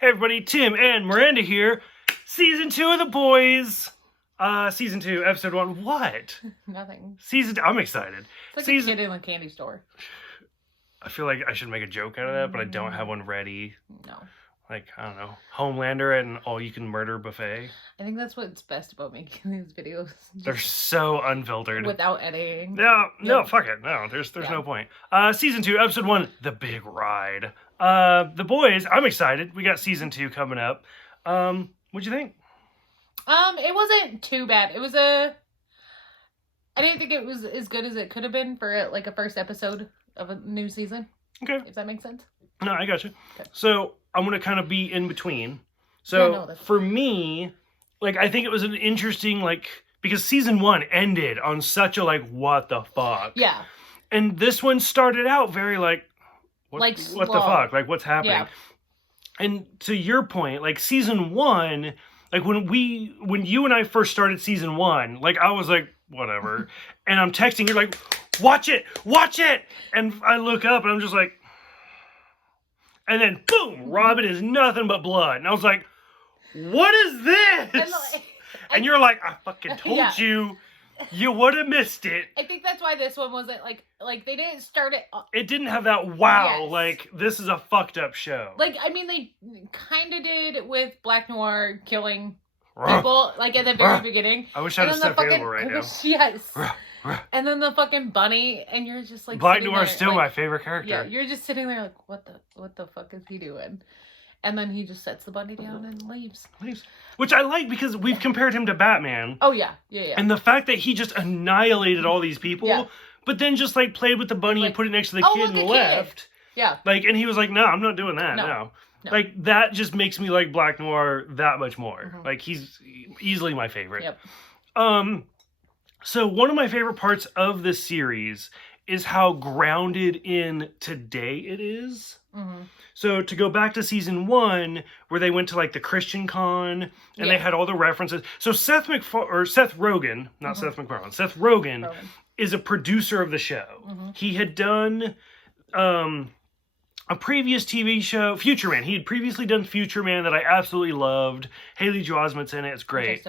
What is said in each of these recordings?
Hey everybody, Tim and Miranda here. Season 2 of The Boys. Season 2, episode 1. What? Nothing. I'm excited. It's like a kid in a candy store. I feel like I should make a joke out of that, but I don't have one ready. No. Like, I don't know, Homelander and all-you-can-murder buffet. I think that's what's best about making these videos. They're so unfiltered. Without editing. No, fuck it. No, there's no point. Season 2, episode 1, The Big Ride. The Boys, I'm excited. We got season 2 coming up. What'd you think? It wasn't too bad. I didn't think it was as good as it could have been for like a first episode of a new season. Okay. If that makes sense. No, I got you. Okay. So I'm going to kind of be in between. So Yeah, no, for me, like, I think it was an interesting, like, because season 1 ended on such a, like, what the fuck? Yeah. And this one started out very, like, what the fuck? Like, what's happening? Yeah. And to your point, like, season 1, like, when you and I first started season 1, like, I was like, whatever. And I'm texting, you're like, watch it! And I look up and I'm just like, and then boom, Robin is nothing but blood. And I was like, what is this? And you're like, I fucking told you, you would have missed it. I think that's why this one wasn't like they didn't start it. It didn't have that wow, Yes. like, this is a fucked up show. Like, I mean, they kind of did with Black Noir killing people, like, at the very beginning. I wish I had a stuffed animal right now. Yes. And then the fucking bunny, and you're just like... Black Noir is still my favorite character. Yeah, you're just sitting there like, what the fuck is he doing? And then he just sets the bunny down and leaves. Which I like because we've compared him to Batman. Oh, yeah. And the fact that he just annihilated all these people, but then just, like, played with the bunny and put it next to the kid and left. Yeah. Like, and he was like, no, I'm not doing that, no. Like, that just makes me like Black Noir that much more. Mm-hmm. Like, he's easily my favorite. Yep. So one of my favorite parts of this series is how grounded in today it is. Mm-hmm. So to go back to season 1, where they went to like the Christian con and they had all the references. So Seth Rogen, not Seth MacFarlane, Seth Rogen is a producer of the show. Mm-hmm. He had done a previous TV show, Future Man. He had previously done Future Man that I absolutely loved. Haley Joel Osment's in it. It's great.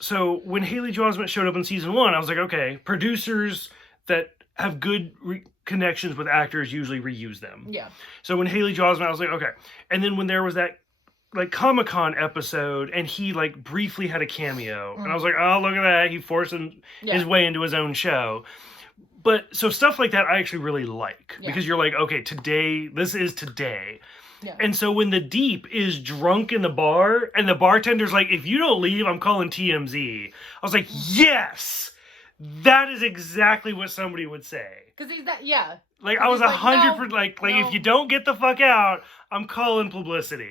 So when Haley Joel Osment showed up in season 1, I was like, okay, producers that have good connections with actors usually reuse them. Yeah. So when Haley Joel Osment, I was like, okay. And then when there was that like Comic-Con episode and he like briefly had a cameo and I was like, oh, look at that. He forced his way into his own show. But so stuff like that I actually really like because you're like, okay, today, this is today. Yeah. And so when the Deep is drunk in the bar and the bartender's like, if you don't leave, I'm calling TMZ. I was like, yes, that is exactly what somebody would say. Because he's that, Like, I was 100%, like, if you don't get the fuck out, I'm calling publicity.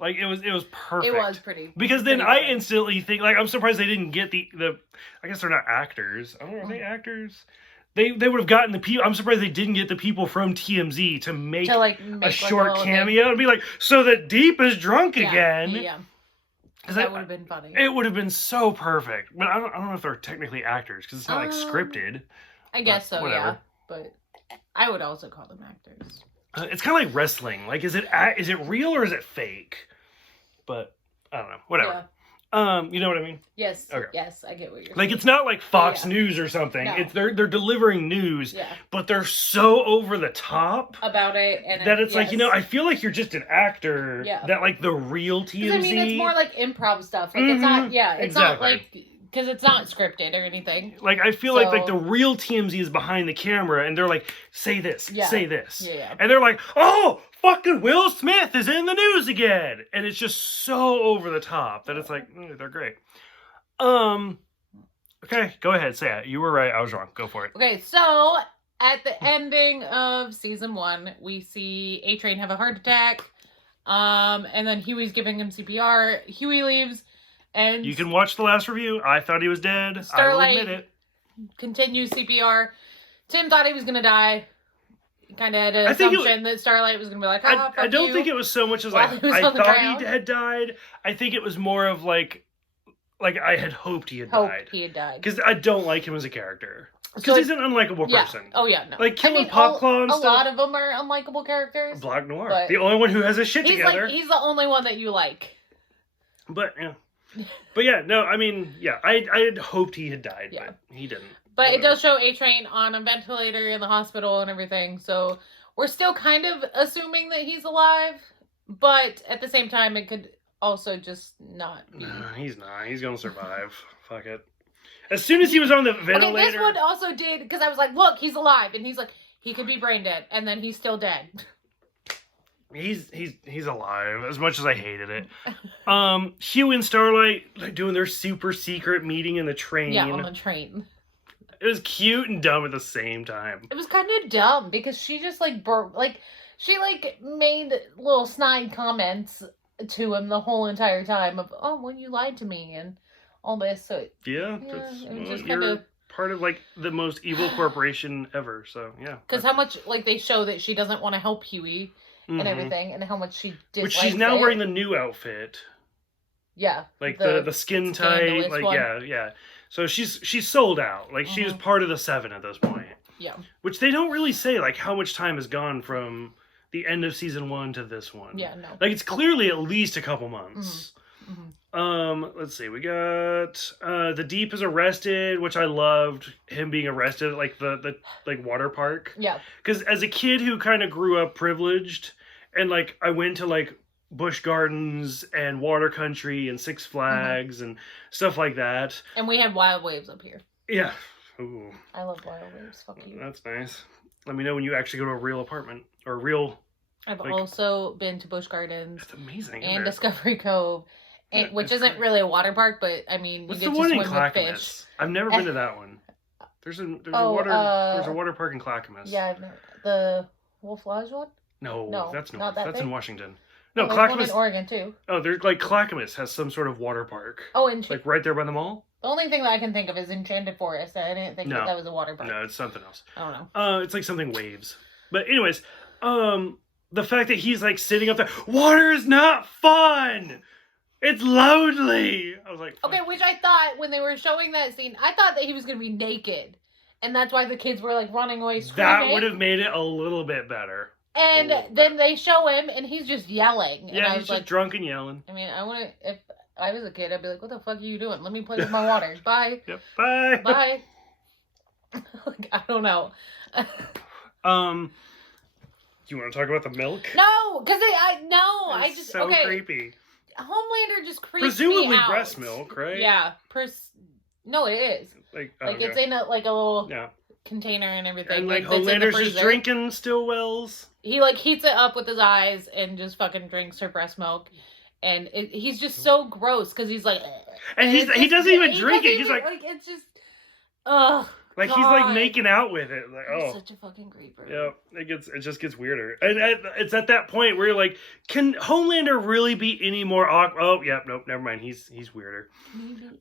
Like, it was perfect. It was pretty. Because then I instantly think, like, I'm surprised they didn't get the I guess they're not actors. I don't know, are they actors? They would have gotten the people. I'm surprised they didn't get the people from TMZ to make a short cameo and be like, so the Deep is drunk again. Yeah. That would have been funny. It would have been so perfect. But I don't know if they're technically actors because it's not like scripted. I guess so, whatever. Yeah. But I would also call them actors. It's kind of like wrestling. Like, is it real or is it fake? But I don't know. Whatever. Yeah. You know what I mean? Yes. Okay. Yes, I get what you're saying. Like, it's not like Fox News or something. No. They're delivering news, but they're so over the top about it, and that it's like, you know, I feel like you're just an actor. Yeah. That like the real TMZ. I mean, it's more like improv stuff. Like it's not. Yeah. It's not like. Because it's not scripted or anything. Like, I feel like the real TMZ is behind the camera, and they're like, say this, say this. Yeah. And they're like, oh, fucking Will Smith is in the news again. And it's just so over the top that it's like, they're great. Okay, go ahead, say it. You were right, I was wrong. Go for it. Okay, so at the ending of season 1, we see A-Train have a heart attack. And then Huey's giving him CPR. Huey leaves. And you can watch the last review. I thought he was dead. I will admit it. Continues CPR. Tim thought he was going to die. Kind of had an assumption that Starlight was going to be like, I don't think it was so much as like, I thought he had died. I think it was more of like I had hoped he had died. He had died. Because I don't like him as a character. Because he's an unlikable person. Oh, yeah, no. Like, killing Popclaw and stuff. A lot of them are unlikable characters. Black Noir. The only one who has his shit together. He's the only one that you like. But, yeah. But, yeah, no, I mean, yeah, I had hoped he had died, but he didn't. But it does show A-Train on a ventilator in the hospital and everything, so we're still kind of assuming that he's alive, but at the same time, it could also just not be. No, he's not. He's gonna survive. Fuck it. As soon as he was on the ventilator... Okay, this one also did, because I was like, look, he's alive. And he's like, he could be brain dead. And then he's still dead. He's alive, as much as I hated it. Hugh and Starlight, like, doing their super secret meeting in the train. Yeah, on the train. It was cute and dumb at the same time. It was kind of dumb, because she just, like, she, like, made little snide comments to him the whole entire time of, oh, well, you lied to me, and... all this, so it was just kind of part of like the most evil corporation ever. So yeah, because how much like they show that she doesn't want to help Huey and everything, and how much she dislikes which she's now wearing the new outfit. Yeah, like the skin tight, like one. yeah. So she's sold out. Like she is part of the 7 at this point. Yeah, which they don't really say like how much time has gone from the end of season 1 to this one. Yeah, no, like it's clearly at least a couple months. Let's see, we got the Deep is arrested, which I loved him being arrested at like the like water park. Yeah. Because as a kid who kind of grew up privileged and like I went to like Busch Gardens and Water Country and Six Flags and stuff like that. And we had Wild Waves up here. Yeah. Ooh. I love Wild Waves. Fuck you. That's nice. Let me know when you actually go to a real apartment or a real. I've also been to Busch Gardens. That's amazing. And Discovery Cove. Which isn't really a water park, but I mean, what's you get the one to in swim with Clackamas? fish. I've never been to that one. There's a water park in Clackamas. Yeah, the Wolf Lodge one. No, that's north. That's in Washington. No, Clackamas in Oregon too. Oh, there's like Clackamas has some sort of water park. Oh, like right there by the mall. The only thing that I can think of is Enchanted Forest. I didn't think that was a water park. No, it's something else. I don't know. It's like something waves. But anyways, the fact that he's like sitting up there, water is not fun. It's lonely. I was like, okay, which I thought when they were showing that scene, I thought that he was going to be naked. And that's why the kids were like running away screaming. That would have made it a little bit better. And then they show him and he's just yelling. Yeah, and I he's just like, drunk and yelling. I mean, if I was a kid, I'd be like, what the fuck are you doing? Let me play with my water. Bye. Yep, bye. Bye. Like, I don't know. You want to talk about the milk? No, because I just so creepy. Homelander just creeps Presumably me out. Breast milk, right? Yeah. No, it is. Like it's in a little container and everything. And like Homelander's just drinking Stillwell's. He like heats it up with his eyes and just fucking drinks her breast milk. And he's just so gross because he's like... And he doesn't even drink it. He's like... It's just... Ugh. Like, God. He's, like, making out with it. Like, oh. Such a fucking creeper. Yeah, it just gets weirder. And it's at that point where you're like, can Homelander really be any more awkward? Oh, yeah, nope, never mind. He's weirder.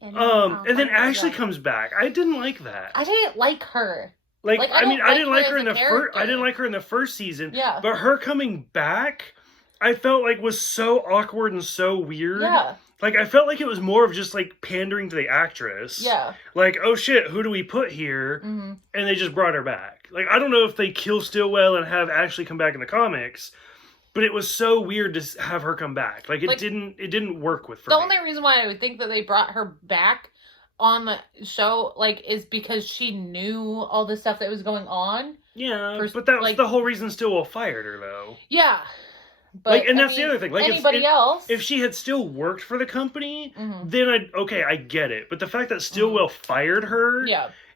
And then Ashley comes back. I didn't like that. I didn't like her. Like I didn't like her in the first... I didn't like her in the first season. Yeah. But her coming back, I felt like was so awkward and so weird. Yeah. Like, I felt like it was more of just, like, pandering to the actress. Yeah. Like, oh, shit, who do we put here? Mm-hmm. And they just brought her back. Like, I don't know if they kill Stillwell and have Ashley come back in the comics, but it was so weird to have her come back. Like, it didn't work with her. The only reason why I would think that they brought her back on the show, like, is because she knew all the stuff that was going on. Yeah, but that was the whole reason Stillwell fired her, though. Yeah. But, like, and that's the other thing. Like, anybody else? If she had still worked for the company, then I get it. But the fact that Stillwell fired her,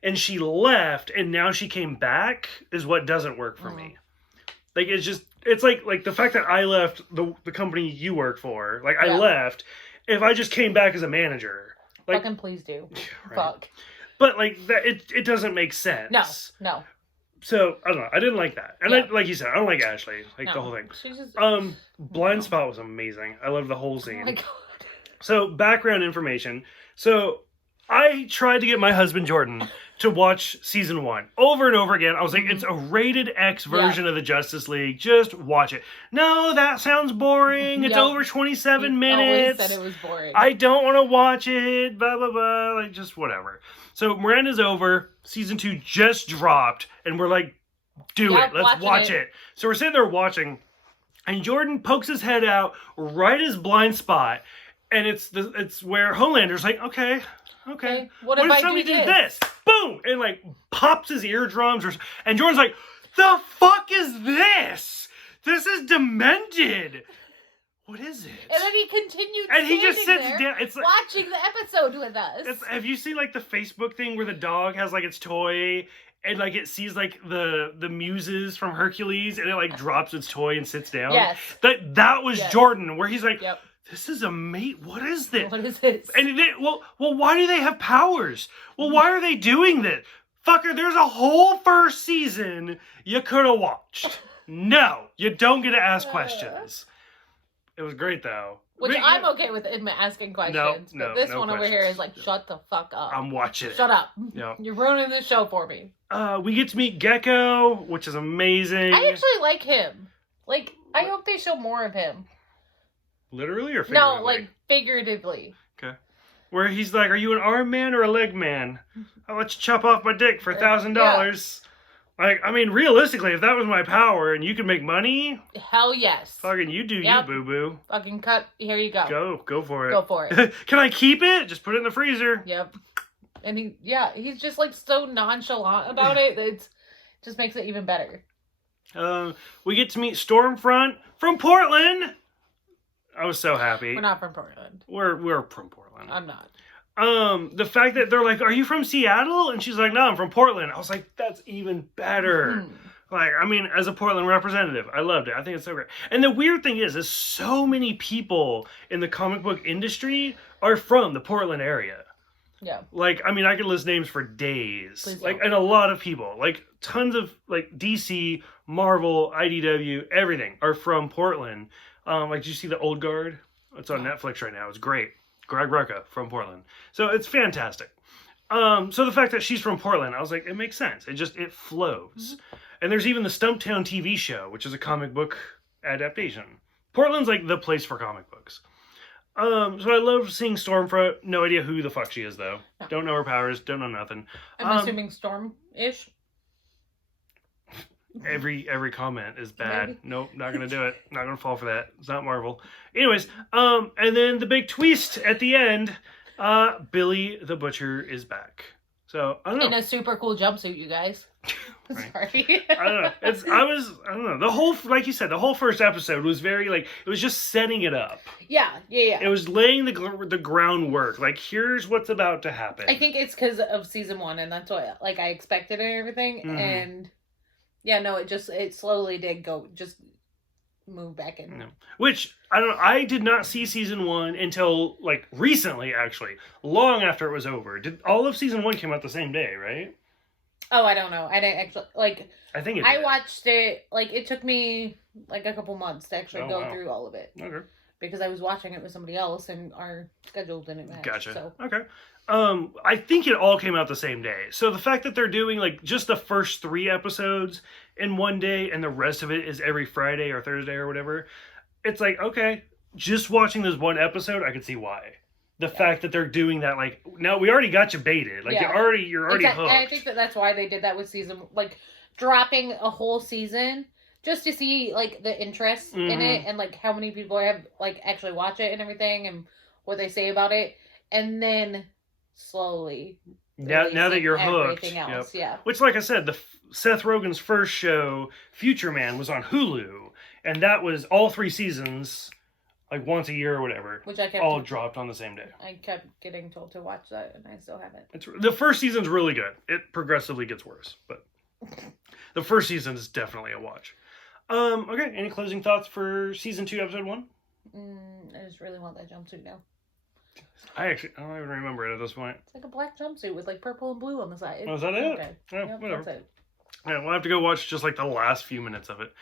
and she left, and now she came back, is what doesn't work for me. Like, it's like the fact that I left the company you work for. Like, I left. If I just came back as a manager, like, fucking please do. Right. Fuck. But like that, it doesn't make sense. No. So, I don't know. I didn't like that. And like you said, I don't like Ashley. Like, the whole thing. She's just... Blind Spot was amazing. I loved the whole scene. Oh, my God. So, background information. So, I tried to get my husband Jordan to watch season 1 over and over again. I was like, it's a rated X version of the Justice League. Just watch it. No, that sounds boring. It's over 27 minutes. Always said it was boring. I don't want to watch it. Blah, blah, blah. Like, just whatever. So Miranda's over. Season 2 just dropped. And we're like, do it. Let's watch it. So we're sitting there watching. And Jordan pokes his head out right at his blind spot. And it's where Homelander's like, okay. What if somebody did this? Boom! And like pops his eardrums, and Jordan's like, "The fuck is this? This is demented. What is it?" And then he continued, and he just sits down. It's like, watching the episode with us. Have you seen like the Facebook thing where the dog has like its toy? And like it sees like the muses from Hercules, and it like drops its toy and sits down. Yes, that was Jordan, where he's like, yep. This is a mate. What is this? What is this? And well, why do they have powers? Well, why are they doing this? Fucker, there's a whole first season you could have watched. No, you don't get to ask questions. It was great though. Which I'm okay with him asking questions. But this one over here is like, shut the fuck up. I'm watching it. Shut up. Yep. You're ruining the show for me. We get to meet Gecko, which is amazing. I actually like him. Like, I hope they show more of him. Literally or figuratively? No, like, figuratively. Okay. Where he's like, are you an arm man or a leg man? I'll let you chop off my dick for $1,000. Yeah. Like, I mean, realistically, if that was my power and you could make money... Hell yes. Fucking you do you, boo-boo. Fucking cut. Here you go. Go for it. Go for it. Can I keep it? Just put it in the freezer. Yep. And he's just like so nonchalant about it that it just makes it even better. We get to meet Stormfront from Portland. I was so happy. We're not from Portland. We're from Portland. I'm not. The fact that they're like, are you from Seattle? And she's like, no, I'm from Portland. I was like, that's even better. Mm-hmm. Like, I mean, as a Portland representative, I loved it. I think it's so great. And the weird thing is so many people in the comic book industry are from the Portland area. Yeah. Like, I mean, I could list names for days. Please like, don't. and a lot of people. Like, tons of, like, DC, Marvel, IDW, everything are from Portland. Like, did you see The Old Guard? It's on Netflix right now. It's great. Greg Rucka from Portland. So it's fantastic. So the fact that she's from Portland, I was like, it makes sense. It flows. Mm-hmm. And there's even the Stumptown TV show, which is a comic book adaptation. Portland's like the place for comic books. So I love seeing Stormfront. No idea who the fuck she is, though. No. Don't know her powers. Don't know nothing. I'm assuming Storm-ish. Every comment is bad. Maybe. Nope, not gonna do it. Not gonna fall for that. It's not Marvel. Anyways, and then the big twist at the end, Billy the Butcher is back. So I don't know. In a super cool jumpsuit, you guys. Sorry. I don't know. I don't know. The whole, like you said, the whole first episode was very like, it was just setting it up. Yeah. It was laying the groundwork. Like, here's what's about to happen. I think it's because of season 1, and that's what like I expected and everything, mm-hmm. And. Yeah, no, it slowly did just move back in. No. Which, I don't know, I did not see season 1 until, like, recently, actually. Long after it was over. All of season 1 came out the same day, right? Oh, I don't know. I didn't actually, like... I think it did. I watched it, like, it took me, like, a couple months to actually go through all of it. Okay. Because I was watching it with somebody else, and our schedule didn't match. Gotcha. So. Okay. I think it all came out the same day. So the fact that they're doing like just the first 3 episodes in one day and the rest of it is every Friday or Thursday or whatever, it's like, okay, just watching this one episode, I could see why. The fact that they're doing that, like, now we already got you baited. Like, you're already hooked. And I think that's why they did that with season, like, dropping a whole season just to see, like, the interest in it and, like, how many people have, like, actually watch it and everything and what they say about it. And then slowly now that you're hooked, else. Yeah. Which, like I said, Seth Rogen's first show, Future Man, was on Hulu, and that was all 3 seasons, like once a year or whatever. Which I kept all dropped on the same day. I kept getting told to watch that, and I still haven't. The first season's really good. It progressively gets worse, but the first season is definitely a watch. Okay, any closing thoughts for season 2, episode 1? I just really want that jumpsuit now. I don't even remember it at this point. It's like a black jumpsuit with like purple and blue on the side. Oh, is that it? Okay. Yeah, whatever. That's it. Yeah, we'll have to go watch just like the last few minutes of it.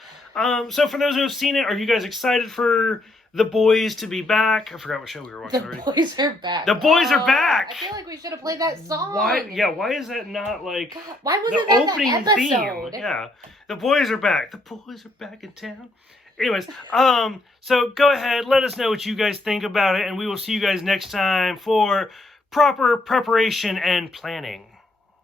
So for those who have seen it, are you guys excited for the boys to be back. I forgot what show we were watching already. The boys are back. The boys are back. I feel like we should have played that song. Why? Yeah. Why is that not like God, why was the it opening that theme? episode? Yeah. The boys are back. The boys are back in town. Anyways, so go ahead, let us know what you guys think about it, and we will see you guys next time for proper preparation and planning.